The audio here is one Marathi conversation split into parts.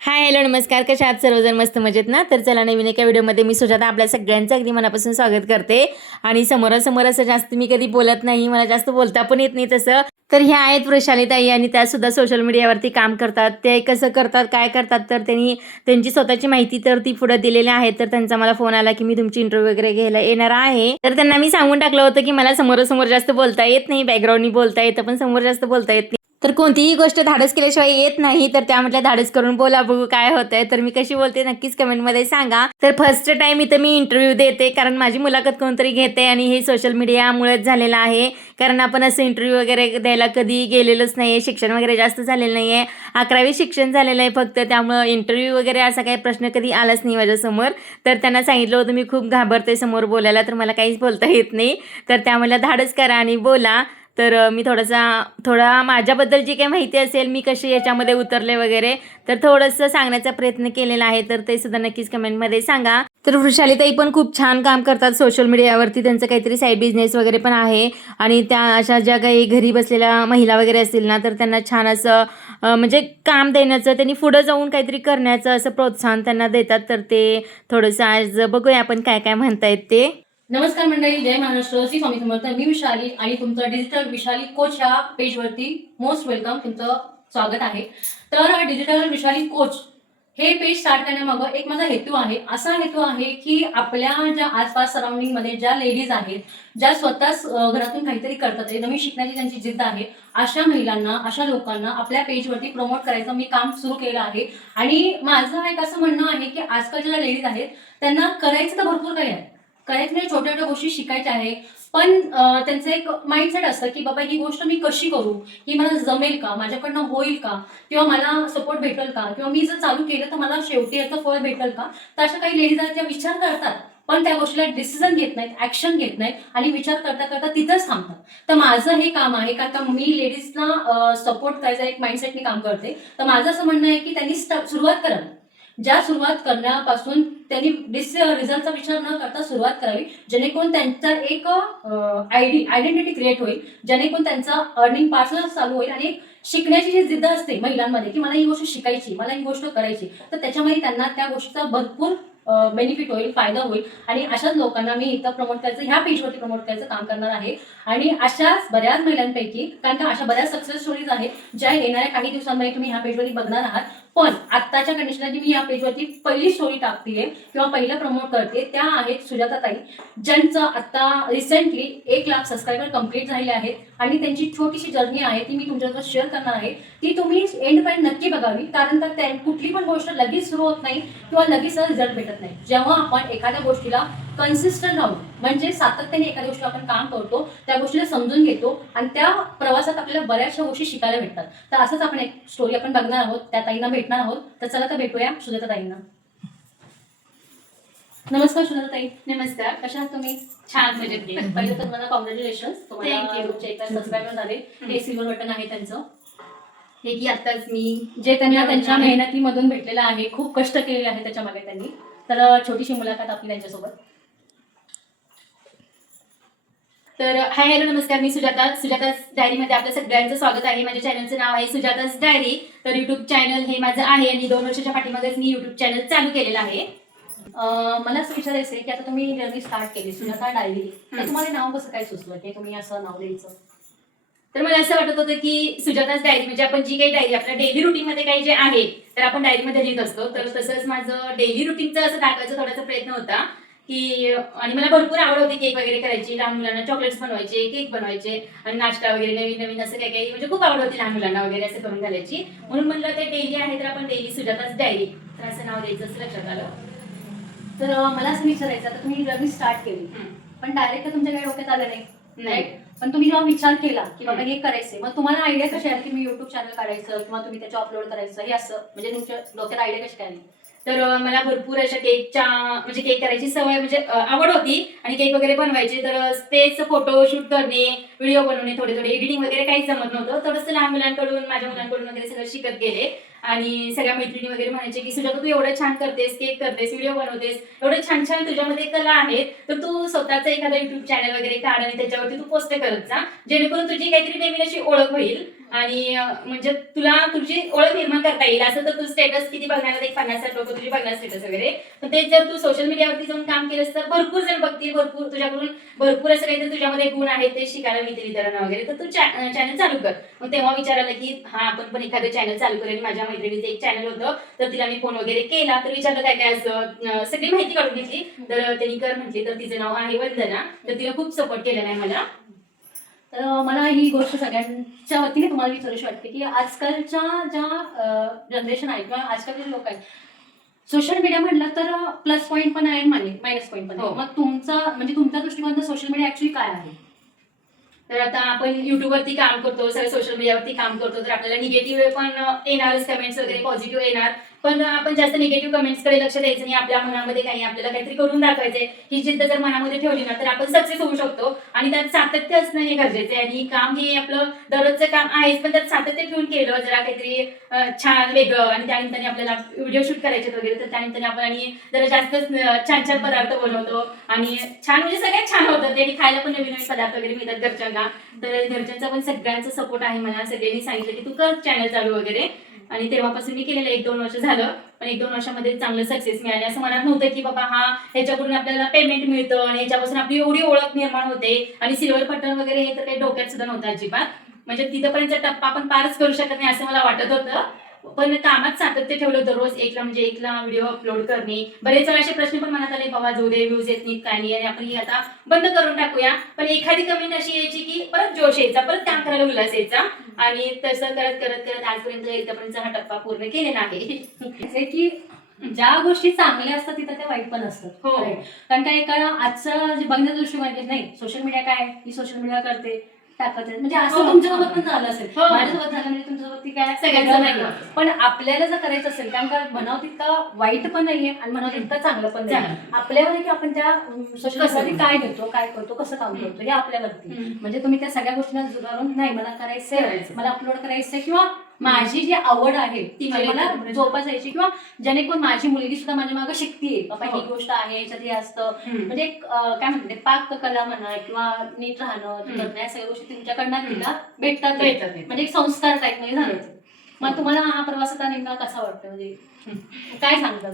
हाय हॅलो नमस्कार. कशा आहात? सर्वजण मस्त मजेत ना? तर चला नवीन एका व्हिडिओमध्ये मी सुजाता आपल्या सगळ्यांचं अगदी मनापासून स्वागत करते. आणि समोरासमोर असं जास्त मी कधी बोलत नाही मला जास्त बोलता पण येत नाही तसं. तर ह्या आहेत वृषालीताई आणि त्या सुद्धा सोशल मीडियावरती काम करतात. ते कसं करतात काय करतात तर त्यांनी त्यांची स्वतःची माहिती तर ती पुढे दिलेली आहे. तर त्यांचा मला फोन आला की मी तुमची इंटरव्ह्यू वगैरे घ्यायला येणार आहे. तर त्यांना मी सांगून टाकलं होतं की मला समोरासमोर जास्त बोलता येत नाही बॅकग्राऊंडनी बोलता येतं पण समोर जास्त बोलता येत नाही. तर कोणतीही गोष्ट धाडस केल्याशिवाय येत नाही. तर त्या म्हटल्या धाडस करून बोला बघू काय होतंय. तर मी कशी बोलते नक्कीच कमेंटमध्ये सांगा. तर फर्स्ट टाइम इथं मी इंटरव्ह्यू देते कारण माझी मुलाखत कोणतरी घेते आणि हे सोशल मीडियामुळेच झालेलं आहे. कारण आपण असं इंटरव्ह्यू वगैरे द्यायला कधी गेलेलोच नाही आहे शिक्षण वगैरे जास्त झालेलं नाही आहे अकरावी शिक्षण झालेलं आहे फक्त त्यामुळं इंटरव्ह्यू वगैरे असा काही प्रश्न कधी आलाच नाही माझ्यासमोर. तर त्यांना सांगितलं होतं मी खूप घाबरते समोर बोलायला तर मला काहीच बोलता येत नाही. तर त्या मला धाडस करा आणि बोला. तर मी थोडासा थोडा माझ्याबद्दल जी काही माहिती असेल मी कशी याच्यामध्ये उतरले वगैरे तर थोडंसं सांगण्याचा प्रयत्न केलेला आहे. तर ते सुद्धा नक्कीच कमेंटमध्ये सांगा. तर वृषालीताई पण खूप छान काम करतात सोशल मीडियावरती त्यांचं काहीतरी साईड बिझनेस वगैरे पण आहे. आणि त्या अशा ज्या काही घरी बसलेल्या महिला वगैरे असतील ना तर त्यांना छान असं म्हणजे काम देण्याचं त्यांनी पुढं जाऊन काहीतरी करण्याचं असं प्रोत्साहन त्यांना देतात. तर ते थोडंसं आज बघूया आपण काय काय म्हणतायत ते. नमस्कार मंडळी जय महाराष्ट्र. श्री स्वामी समर्थ. मी विशाली आणि तुमचं डिजिटल विशाली कोच ह्या पेजवरती मोस्ट वेलकम तुमचं स्वागत आहे. तर डिजिटल विशाली कोच हे पेज स्टार्ट करण्यामागं एक माझा हेतू आहे. असा हेतू आहे की आपल्या ज्या आसपास सराउंडिंगमध्ये ज्या लेडीज आहेत ज्या स्वतःच घरातून काहीतरी करतात आहे, नवीन शिकण्याची त्यांची जिद्द आहे अशा महिलांना अशा लोकांना आपल्या पेजवरती प्रमोट करायचं मी काम सुरू केलं आहे. आणि माझं एक असं म्हणणं आहे की आजकालच्या ज्या लेडीज आहेत त्यांना करायचं तर भरपूर काही आहे. करायचं म्हणजे छोट्या छोट्या गोष्टी शिकायच्या आहे. पण त्यांचं एक माइंडसेट असतं की बाबा ही गोष्ट मी कशी करू? ही मला जमेल का? माझ्याकडनं होईल का? किंवा मला सपोर्ट भेटेल का? किंवा मी जर चालू केलं तर मला शेवटी याचं फळ भेटेल का? तर अशा काही लेडीज आहेत ज्या विचार करतात पण त्या गोष्टीला डिसिजन घेत नाहीत ऍक्शन घेत नाहीत आणि विचार करता करता तिथंच थांबतात. तर माझं हे काम आहे का? मी लेडीजना सपोर्ट करायचा एक माइंडसेटने काम करते. तर माझं असं म्हणणं आहे की त्यांनी सुरुवात करावी ज्या सुरुवात करण्यापासून त्यांनी डिस रिझल्टचा विचार न करता सुरुवात करावी. जेणेकरून त्यांचा एक आयडी आयडेंटिटी क्रिएट होईल. जेणेकरून त्यांचा अर्निंग पार्सल चालू होईल आणि शिकण्याची जी जिद्द असते महिलांमध्ये की मला ही गोष्ट शिकायची मला ही गोष्ट करायची तर त्याच्यामध्ये त्यांना त्या गोष्टीचा भरपूर बेनिफिट होईल फायदा होईल. आणि अशाच लोकांना मी इथं प्रमोट करायचं ह्या पेजवरती प्रमोट करायचं काम करणार आहे. आणि अशाच बऱ्याच महिलांपैकी कारण का अशा बऱ्याच सक्सेस स्टोरीज आहेत ज्या येणाऱ्या काही दिवसांमध्ये तुम्ही ह्या पेजवरती बघणार आहात. पण आत्ताच्या कंडिशनला जी मी या पेजवरती पहिली स्टोरी टाकतीये किंवा पहिलं प्रमोट करते त्या आहेत सुजाताताई ज्यांचं आता रिसेंटली एक लाख सबस्क्रायबर कंप्लीट झालेले आहेत. आणि त्यांची छोटीशी जर्नी आहे ती मी तुमच्यासोबत शेअर करणार आहे. ती तुम्ही एंड पर्यंत नक्की बघावी कारण का त्या कुठली पण गोष्ट लगेच सुरू होत नाही किंवा लगेच रिझल्ट भेटत नाही. जेव्हा आपण एखाद्या गोष्टीला कन्सिस्टंट राहू म्हणजे सातत्याने एखाद्या गोष्टीला आपण काम करतो त्या गोष्टीला समजून घेतो आणि त्या प्रवासात आपल्याला बऱ्याचशा गोष्टी शिकायला भेटतात. तर असंच आपण एक स्टोरी आपण बघणार आहोत त्या ताईंना भेटणार आहोत. तर चला तर भेटूया सुजाता ताईंना. नमस्कार सुजाता ताई. नमस्कार. कशा आहात तुम्ही? छान मजेत. पहिले तर मला कॉंग्रॅच्युलेशन एक झाले. हे सिल्वर बटन आहे त्यांचं. हे की आताच मी जे त्यांना त्यांच्या. मेहनतीमधून भेटलेलं आहे खूप कष्ट केलेले आहे त्याच्यामागे त्यांनी. तर छोटीशी मुलाखत आपली त्यांच्यासोबत. तर हाय हॅलो नमस्कार मी सुजाता. सुजाताच डायरीमध्ये आपल्या सगळ्यांचं स्वागत आहे. माझ्या चॅनलचं नाव आहे सुजाताच डायरी तर युट्यूब चॅनल हे माझं आहे आणि दोन वर्षाच्या पाठीमागेच मी युट्यूब चॅनल चालू केलेलं आहे. मला असं विचारायचं आहे की आता तुम्ही जर्नी स्टार्ट केली सुजाता डायरी तर. तुम्हाला नाव कसं काय सुचलं? की तुम्ही असं नाव द्यायचं? तर मला असं वाटत होतं की सुजाताच डायरी म्हणजे आपण जी काही डायरी आपल्या डेली रुटीनमध्ये काही जे आहे तर आपण डायरीमध्ये लिहित असतो. तर तसंच माझं डेली रुटीनचं असं दाखवायचा थोडासा प्रयत्न होता. की आणि मला भरपूर आवड होती केक वगैरे करायची. लहान मुलांना चॉकलेट्स बनवायचे केक बनवायचे आणि नाश्ता वगैरे नवीन नवीन असं काही काही म्हणजे खूप आवड होती लहान मुलांना वगैरे असं करून घालायची. म्हणून म्हणलं ते डेली आहे तर आपण डेली सुजाताच डायरी तर असं नाव द्यायचं असं लक्षात आलं. तर मला असं विचारायचं आता तुम्ही जर्नी स्टार्ट केली. पण डायरेक्ट तुमच्या काही डोक्यात आलं नाही. नाही. पण तुम्ही जेव्हा विचार केला की बाबा हे करायचंय मग तुम्हाला आयडिया कशी आली की मी युट्यूब चॅनल काढायचं किंवा तुम्ही त्याच्या अपलोड करायचं हे असं. म्हणजे तुमच्या डोक्यात आयडिया कशी काय आली? तर मला भरपूर अशा केकच्या म्हणजे केक करायची सवय म्हणजे आवड होती आणि केक वगैरे बनवायचे. तर तेच फोटो शूट करणे व्हिडिओ बनवणे थोडे थोडे एडिटिंग वगैरे काहीच जमत नव्हतं. थोडंसं लहान मुलांकडून माझ्या मुलांकडून वगैरे सगळं शिकत गेले. आणि सगळ्या मैत्रिणी वगैरे म्हणायचे की सुजाता तू एवढं छान करतेस केक करतेस व्हिडिओ बनवतेस एवढं छान छान तुझ्यामध्ये कला आहेत तर तू स्वतःचा एखादा युट्यूब चॅनल वगैरे काढ आणि त्याच्यावरती तू पोस्ट करत जा. जेणेकरून तुझी काहीतरी नवीन अशी ओळख होईल आणि म्हणजे तुला तुझी ओळख निर्माण करता येईल. असं तर तू स्टेटस किती बघणार एक पन्नास साठ लोक तुझी बघणार स्टेटस वगैरे. पण ते जर तू सोशल मीडियावरती जाऊन काम केलंस तर भरपूर जण बघतील भरपूर तुझ्याकडून भरपूर असं काहीतरी तुझ्यामध्ये गुण आहेत ते शिकायला मिळतील इतरांना वगैरे. तर तू चॅनल चालू कर. मग तेव्हा विचारायला की हा आपण पण एखादं चॅनल चालू करेल माझ्या मैत्रिणीचं एक चॅनल होतं. तर तिला मी फोन वगैरे केला. तर विचारलं काय काय असं सगळी माहिती काढून घेतली. तर त्यांनी कर म्हटली तर तिचं नाव आहे वंदना. तर तिला खूप सपोर्ट केलेला आहे मला. तर मला ही गोष्ट सगळ्यांच्या वतीने तुम्हाला विचारूशी वाटते की आजकालच्या ज्या जनरेशन आहे किंवा आजकालचे जे लोक आहेत सोशल मीडिया म्हटलं तर प्लस पॉईंट पण आहे मायनस पॉईंट पण आहे. हो. मग तुमचा म्हणजे तुमच्या दृष्टिकोनात सोशल मीडिया ऍक्च्युली काय आहे? तर आता आपण युट्यूबवरती काम करतो सगळ्या सोशल मीडियावरती काम करतो. तर आपल्याला निगेटिव्ह पण येणारच कमेंट्स वगैरे पॉझिटिव्ह येणार. पण आपण जास्त निगेटिव्ह कमेंट्सकडे लक्ष द्यायचं नाही. आपल्या मनामध्ये काही आपल्याला काहीतरी करून दाखवायचंय. ही जिद्द जर मनामध्ये ठेवली ना तर आपण सक्सेस होऊ शकतो. आणि त्यात सातत्य असणं हे गरजेचं आहे. आणि काम हे आपलं दररोजचं काम आहेच पण त्यात सातत्य ठेवून केलं जरा काहीतरी छान वेगळं. आणि त्यानिमित्ताने आपल्याला व्हिडिओ शूट करायचे वगैरे तर त्यानिमित्ताने आपण आणि जरा जास्त छान छान पदार्थ बनवतो. आणि छान म्हणजे सगळ्यात छान होतं ते. आणि खायला पण नवीन नवीन पदार्थ वगैरे मिळतात घरच्यांना. तर घरच्यांचा पण सगळ्यांचा सपोर्ट आहे मला. सगळ्यांनी सांगितलं की तू कर चॅनल चालू वगैरे. आणि तेव्हापासून मी केलेलं एक दोन वर्ष झालं पण एक दोन वर्षामध्ये चांगलं सक्सेस मिळाले. असं मनात नव्हतं की बाबा हा ह्याच्याकडून आपल्याला पेमेंट मिळतं आणि ह्याच्यापासून आपली एवढी ओळख निर्माण होते आणि सिल्वर पटन वगैरे हे तर काही डोक्यात सुद्धा नव्हतं अजिबात. म्हणजे तिथपर्यंत टप्पा आपण पारच करू शकत नाही असं मला वाटत होतं. पण कामात सातत्य ठेवलं होतं रोज एकला म्हणजे एकला व्हिडिओ अपलोड करणे. बरेच वेळा असे प्रश्न पण मनात आले बाबा दे व्ह्यूज येत नाहीत काय नाही. आणि आपण ही आता बंद करून टाकूया. पण एखादी कमेंट अशी यायची की परत जोश यायचा परत काम करायला उल्हास यायचा. आणि तसं करत करत करत आजपर्यंत एकदापर्यंत हा टप्पा पूर्ण केलेला आहे. की ज्या गोष्टी चांगल्या असतात तिथं त्या वाईट पण असतात हो. कारण काय एका आजचं जे बघण्याचा दृष्टिकोन आहे की नाही सोशल मीडिया काय? ही सोशल मीडिया करते. आहे. म्हणजे असं हो. तुमच्यासोबत पण झालं असेल हो. माझ्यासोबत झालं म्हणजे तुमच्यासोबत ती काय सगळ्यांचं नाही. पण आपल्याला जर करायचं असेल कारण का म्हणावं तितका वाईट पण नाहीये आणि म्हणावं तितकं चांगलं पण नाही. आपल्यावर आहे की आपण त्या सोशल काय घेतो काय करतो कसं काम. करतो हे आपल्यावरती. म्हणजे तुम्ही त्या सगळ्या गोष्टींना जुगारून नाही मला करायचंय करायचं. मला अपलोड करायचंय किंवा माझी जी आवड आहे ती मला जोपासायची किंवा जेणेकरून माझी मुलगी सुद्धा माझ्या मागे शिकतीये बाबा हो. ही गोष्ट आहे याच्यात हे असतं. म्हणजे काय म्हणते पाककला म्हणा किंवा नीट राहणं या सगळ्या गोष्टी तुमच्याकडनं. तिला भेटतात भेटतात. म्हणजे एक संस्कार टाईपमध्ये झालं. मग तुम्हाला हा प्रवास आता नेमका कसा वाटतो म्हणजे काय सांगतात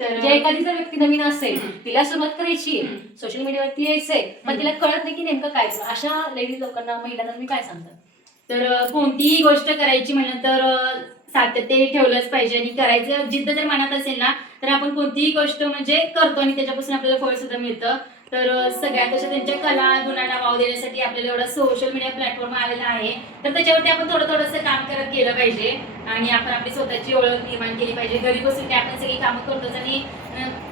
तर जे एखादी जर व्यक्ती नवीन असेल. तिला सुरुवात करायची. सोशल मीडियावरती यायचंय पण. तिला कळत नाही की नेमकं काय. अशा लेडीज लोकांना महिलांना तुम्ही काय सांगता तर कोणतीही गोष्ट करायची म्हणलं तर सातत्य ठेवलंच पाहिजे आणि करायचं जिद्द जर मनात असेल ना तर आपण कोणतीही गोष्ट म्हणजे करतो आणि त्याच्यापासून आपल्याला फळ सुद्धा मिळतं. तर सगळ्यात अशा त्यांच्या कला गुणांना वाव देण्यासाठी आपल्याला एवढा सोशल मीडिया प्लॅटफॉर्म आलेला आहे. तर त्याच्यावरती आपण थोडं थोडंसं काम करत केलं पाहिजे आणि आपण आपली स्वतःची ओळख निर्माण केली पाहिजे. घरी बसून आपण सगळी कामं करतोच आणि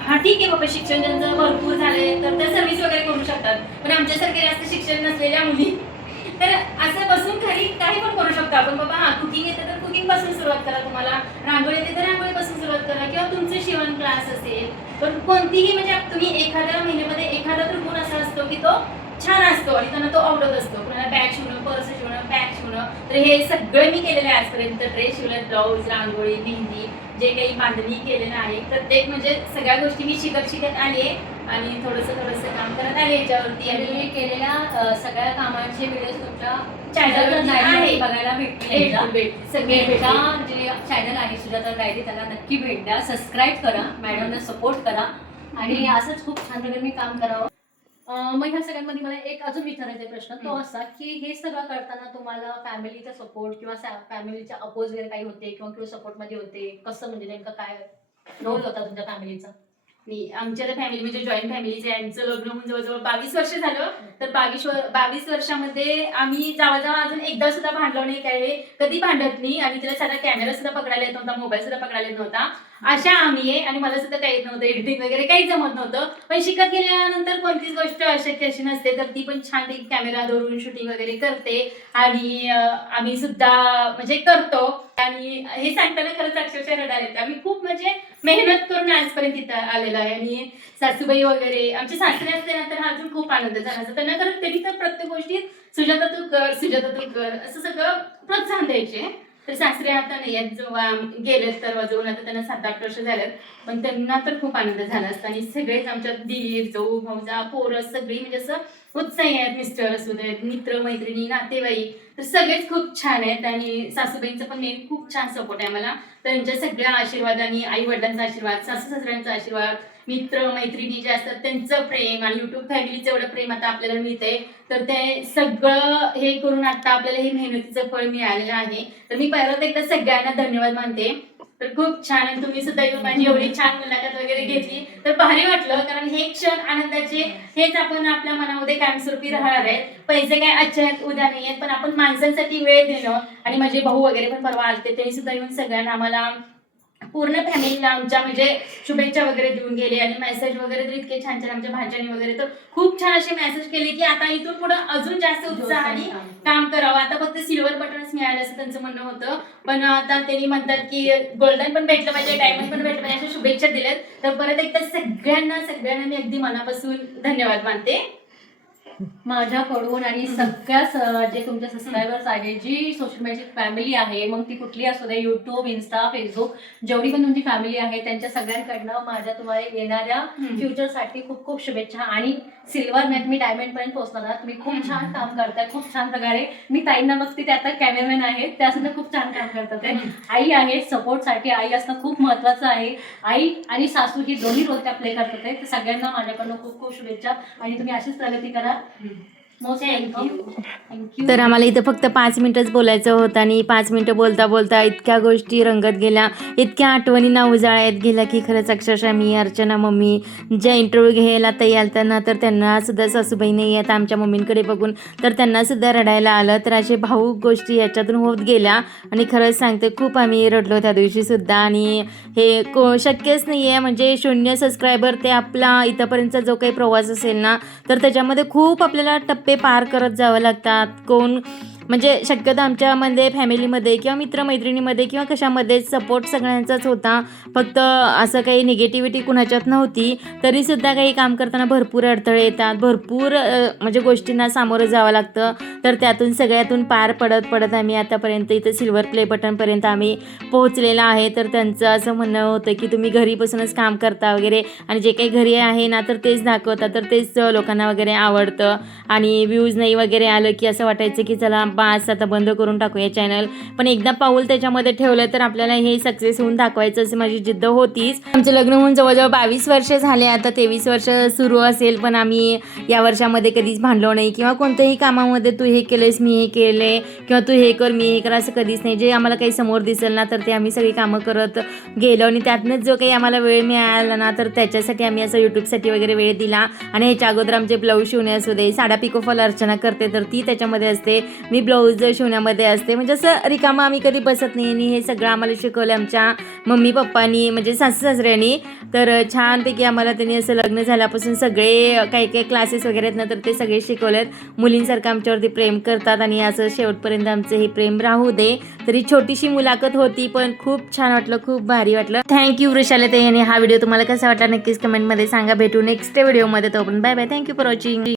हा ठीक आहे बाबा शिक्षण त्यांचं भरपूर झाले तर त्या सर्व्हिस वगैरे करू शकतात. पण आमच्यासारखे जास्त शिक्षण नसलेल्या मुली तर असं बसून घरी काही पण करू शकतो आपण. बाबा हा कुकिंग येते तर कुकिंगपासून सुरुवात करा तुम्हाला. रांगोळी येते तर रांगोळी पासून सुरुवात करा. किंवा तुमचं शिवण क्लास असेल पण कोणतीही म्हणजे तुम्ही एखाद्या महिन्यामध्ये एखादा तर गुण असा असतो की तो छान असतो आणि त्यांना तो आवडत असतो. कुणाला बॅग शिवणं पर्स शिवणं बॅग शिवणं. तर हे सगळं मी केलेलं आहे आजपर्यंत. ड्रेस शिवलं ब्लाऊज रांगोळी मेहंदी जे काही बांधणी केलेलं आहे. प्रत्येक म्हणजे सगळ्या गोष्टी मी शिकत शिकत आली आहे. आणि थोडंसं थोडंसं काम करत आले याच्यावरती. आणि आणि केलेल्या सगळ्या कामांचे व्हिडिओ तुमच्या channel आहे. बघायला भेटतील. एकदा. भेट- भेट- सगळे त्यांच्या भेटतील. जे चॅनल आहे सुजाता डायरी त्याला नक्की भेट. द्या सबस्क्राईब करा मॅडमला सपोर्ट करा. आणि असंच खूप छान प्रकारे मी काम करावं. मग ह्या सगळ्यांमध्ये मला एक अजून विचारायचा आहे प्रश्न तो. असा की हे सगळं करताना तुम्हाला फॅमिलीचा सपोर्ट किंवा फॅमिलीच्या अपोज वगैरे काही होते किंवा किंवा सपोर्टमध्ये होते? कसं म्हणजे नेमकं काय रोल होता तुमच्या फॅमिलीचा आमच्या तर फॅमिली म्हणजे जॉईंट फॅमिलीचे यांचं लग्न होऊन जवळजवळ बावीस वर्ष झालं तर बावीस बावीस वर्षामध्ये आम्ही जवळजवळ अजून एकदा सुद्धा भांडलो नाही काय कधी भांडत नाही. आणि तिला साधा कॅमेरा सुद्धा पकडायला येत नव्हता मोबाईल सुद्धा पकडायला येत नव्हता. अशा आम्ही आहे. आणि मला सुद्धा काही येत नव्हतं एडिटिंग वगैरे काही जमत नव्हतं. पण शिकत गेल्यानंतर कोणतीच गोष्ट अशक्य अशी नसते. तर ती पण छान कॅमेरा धरून शूटिंग वगैरे करते. आणि आम्ही सुद्धा म्हणजे करतो. आणि हे सांगताना खरंच अक्षरशः रडायला येते. आम्ही खूप म्हणजे मेहनत करून आजपर्यंत इथं आलेलो आहे. आणि सासूबाई वगैरे आमचे सासरे असते ना तर हा अजून खूप आनंद झाला. त्यांना खरंच त्यांनी तर प्रत्येक गोष्टीत सुजाता तू कर सुजाता तू कर असं सगळं प्रोत्साहन द्यायचे. तर सासरे आता नाही आहेत. जेव्हा आम- गेलेत तर वाजवून आता त्यांना सात आठ वर्ष झालेत. पण त्यांना तर खूप आनंद झाला असता. आणि सगळेच आमच्या दीर जाऊ भाऊजा पोरं सगळी म्हणजे असं उत्साही आहेत मिस्टर असू देत मित्र मैत्रिणी नातेवाईक. तर सगळेच खूप छान आहेत आणि सासूबाईंचा पण मेन खूप छान सपोर्ट आहे मला त्यांच्या सगळ्या आशीर्वादाने आई वडिलांचा आशीर्वाद सासू सासऱ्यांचा आशीर्वाद मित्र मैत्रिणी जे असतात त्यांचं प्रेम आणि युट्यूब फॅमिलीचं एवढं प्रेम आता आपल्याला मिळतंय. तर ते सगळं हे करून आता आपल्याला हे मेहनतीचं फळ मिळालेलं आहे. तर मी परत एकदा सगळ्यांना धन्यवाद मानते. तर खूप छान आणि तुम्ही सुद्धा येऊन माझी एवढी छान मुलाखत वगैरे घेतली. तर भारी वाटलं कारण हे क्षण आनंदाचे हेच आपण आपल्या मनामध्ये कायमस्वरूपी राहणार आहे. पैसे काय आजच्या आहेत, उद्या नाही आहेत पण आपण माणसांसाठी वेळ देणं आणि माझे भाऊ वगैरे पण परवा आलते ते सुद्धा येऊन सगळ्यांना आम्हाला पूर्ण फॅमिलीला आमच्या म्हणजे शुभेच्छा वगैरे देऊन गेले आणि मेसेज वगैरे तर इतके छान छान आमच्या भाज्यांनी वगैरे. तर खूप छान असे मेसेज केले की आता इथून पुढे अजून जास्त उत्साहाने काम करावं. आता फक्त सिल्वर बटनच मिळालं असं त्यांचं म्हणणं होतं. पण आता त्यांनी म्हणतात की गोल्डन पण भेटलं पाहिजे डायमंड पण भेटलं पाहिजे अशा शुभेच्छा दिल्यात. तर परत एकदा सगळ्यांना सगळ्यांना मी अगदी मनापासून धन्यवाद मानते. माझ्याकडून आणि सगळ्या जे तुमचे सबस्क्रायबर्स आहे जी सोशल मीडियाची फॅमिली आहे मग ती कुठली असू दे युट्यूब इन्स्टा फेसबुक जेवढी पण तुमची फॅमिली आहे त्यांच्या सगळ्यांकडनं माझ्या तुम्हाला येणाऱ्या. फ्युचरसाठी खूप खूप शुभेच्छा. आणि सिल्वर मॅट मी डायमंड पर्यंत पोहोचणार तुम्ही खूप छान काम करताय खूप छान प्रकारे. मी ताईंना बघते ते आता कॅमेरामॅन आहेत त्या सुद्धा खूप छान काम करतात. आहे. आई आहे सपोर्टसाठी आई असणं खूप महत्वाचं आहे. आई आणि सासू ही दोन्ही रोल त्या प्ले करतात. सगळ्यांना माझ्याकडनं खूप खूप शुभेच्छा. आणि तुम्ही अशीच प्रगती करा. मोस्ट वेलकम थँक्यू तर आम्हाला इथं फक्त पाच मिनिटच बोलायचं होतं आणि पाच मिनिटं बोलता बोलता इतक्या गोष्टी रंगत गेल्या. इतक्या आठवणींना उजाळ्यात गेल्या की खरंच अक्षरशः मी अर्चना मम्मी ज्या इंटरव्ह्यू घ्यायला तयार त्यांना तर त्यांना सुद्धा सासूबाई नाही आहेत आमच्या मम्मींकडे बघून. तर त्यांना सुद्धा रडायला आलं. तर असे भाऊक गोष्टी याच्यातून होत गेल्या. आणि खरंच सांगते खूप आम्ही रडलो त्या दिवशी सुद्धा. आणि हे को शक्यच नाही आहे म्हणजे शून्य सबस्क्रायबर ते आपला इथंपर्यंतचा जो काही प्रवास असेल ना तर त्याच्यामध्ये खूप आपल्याला टप्पे पार करत जावं लागतात. कोण म्हणजे शक्यतो आमच्यामध्ये फॅमिलीमध्ये किंवा मित्रमैत्रिणीमध्ये किंवा कशामध्ये सपोर्ट सगळ्यांचाच होता. फक्त असं काही निगेटिव्हिटी कुणाच्यात नव्हती. तरीसुद्धा काही काम करताना भरपूर अडथळे येतात. भरपूर म्हणजे गोष्टींना सामोरं जावं लागतं. तर त्यातून सगळ्यातून पार पडत पडत आम्ही आतापर्यंत इथं सिल्वर प्ले बटनपर्यंत आम्ही पोहोचलेलं आहे. तर त्यांचं असं म्हणणं होतं की तुम्ही घरी बसूनच काम करता वगैरे आणि जे काही घरी आहे ना तर तेच दाखवता. तर तेच लोकांना वगैरे आवडतं आणि व्ह्यूज नाही वगैरे आलं की असं वाटायचं की चला बास आता बंद करून टाकूया चॅनल पण एकदा पाऊल त्याच्यामध्ये ठेवलं तर आपल्याला हे सक्सेस होऊन दाखवायचं असं माझी जिद्द होतीच. आमचं लग्न होऊन जवळजवळ बावीस वर्ष झाले. आता तेवीस वर्ष सुरू असेल पण आम्ही या वर्षामध्ये कधीच भांडलो नाही. किंवा कोणत्याही कामामध्ये तू हे केलंस मी हे केले किंवा तू हे कर मी हे कर असं कधीच नाही. जे आम्हाला काही समोर दिसेल ना तर ते आम्ही सगळी कामं करत गेलो. आणि त्यातनंच जो काही आम्हाला वेळ मिळाला ना तर त्याच्यासाठी आम्ही असं यूट्यूबसाठी वगैरे वेळ दिला. आणि ह्याच्या अगोदर आमचे ब्लाऊज शिवणे असू दे साडा पिकोफॉल अर्चना करते तर ती त्याच्यामध्ये असते. मी ब्लाऊज शिवण्यामध्ये असते. म्हणजे असं रिकामं आम्ही कधी बसत नाही आणि हे सगळं आम्हाला शिकवलं आमच्या मम्मी पप्पानी म्हणजे सासू सासऱ्यांनी तर छानपैकी आम्हाला त्यांनी असं लग्न झाल्यापासून सगळे काही काही क्लासेस वगैरे आहेत ना तर ते सगळे शिकवलेत. मुलींसारखं आमच्यावरती प्रेम करतात आणि असं शेवटपर्यंत आमचं हे प्रेम राहू दे. तरी छोटीशी मुलाखत होती पण खूप छान वाटलं खूप भारी वाटलं. थँक्यू वृषाले ते आणि हा व्हिडिओ तुम्हाला कसा वाटला नक्कीच कमेंटमध्ये सांगा. भेटू नेक्स्ट व्हिडिओमध्ये तो पण bye bye thank you for watching